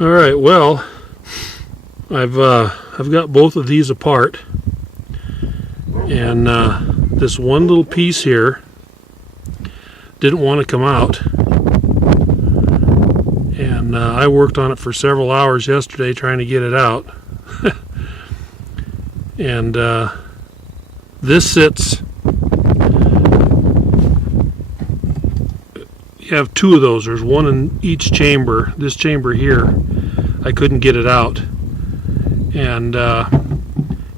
All right, well, I've got both of these apart, and this one little piece here didn't want to come out, and I worked on it for several hours yesterday trying to get it out. And this sits, you have two of those. There's one in each chamber. This chamber here, I couldn't get it out, and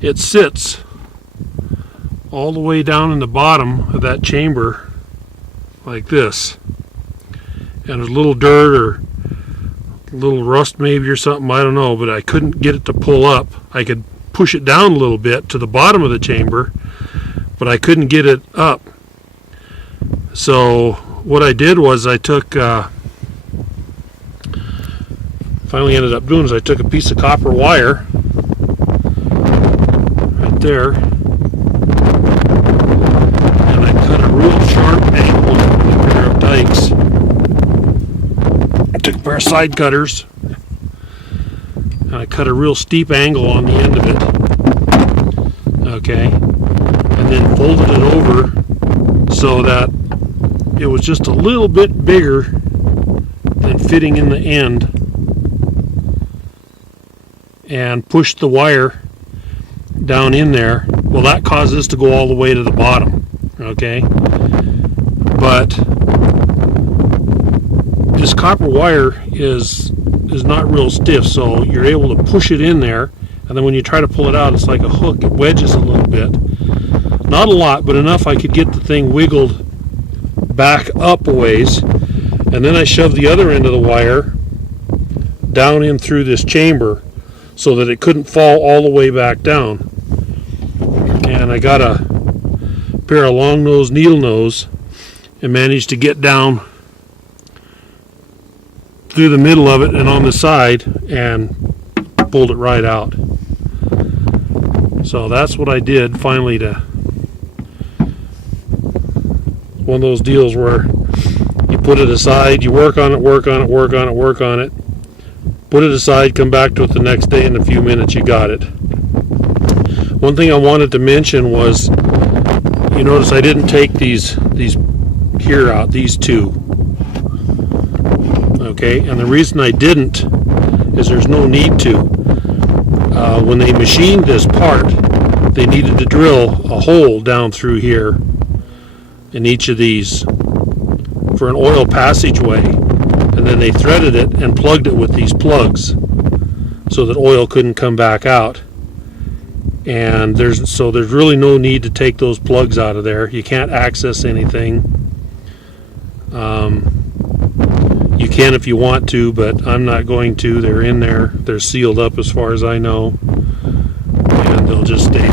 it sits all the way down in the bottom of that chamber like this, and there's a little dirt or a little rust maybe or something, I don't know, but I couldn't get it to pull up. I could push it down a little bit to the bottom of the chamber, but I couldn't get it up. So what I did was I took finally ended up doing is I took a piece of copper wire right there, and I cut a real sharp angle with a pair of dikes. I took a pair of side cutters and I cut a real steep angle on the end of it, okay, and then folded it over so that it was just a little bit bigger than fitting in the end, and pushed the wire down in there. Well, that caused this to go all the way to the bottom, okay, but this copper wire is not real stiff, so you're able to push it in there, and then when you try to pull it out, it's like a hook. It wedges a little bit, not a lot, but enough I could get the thing wiggled back up a ways, and then I shoved the other end of the wire down in through this chamber so that it couldn't fall all the way back down. And I got a pair of long nose needle nose and managed to get down through the middle of it and on the side and pulled it right out. So that's what I did finally. To one of those deals where you put it aside, you work on it, put it aside, come back to it the next day, in a few minutes you got it. One thing I wanted to mention was, you notice I didn't take these here out, these two. Okay, and the reason I didn't is there's no need to. When they machined this part, they needed to drill a hole down through here in each of these for an oil passageway, and then they threaded it and plugged it with these plugs so that oil couldn't come back out. And there's really no need to take those plugs out of there. You can't access anything. You can if you want to, but I'm not going to. They're in there. They're sealed up as far as I know, and they'll just stay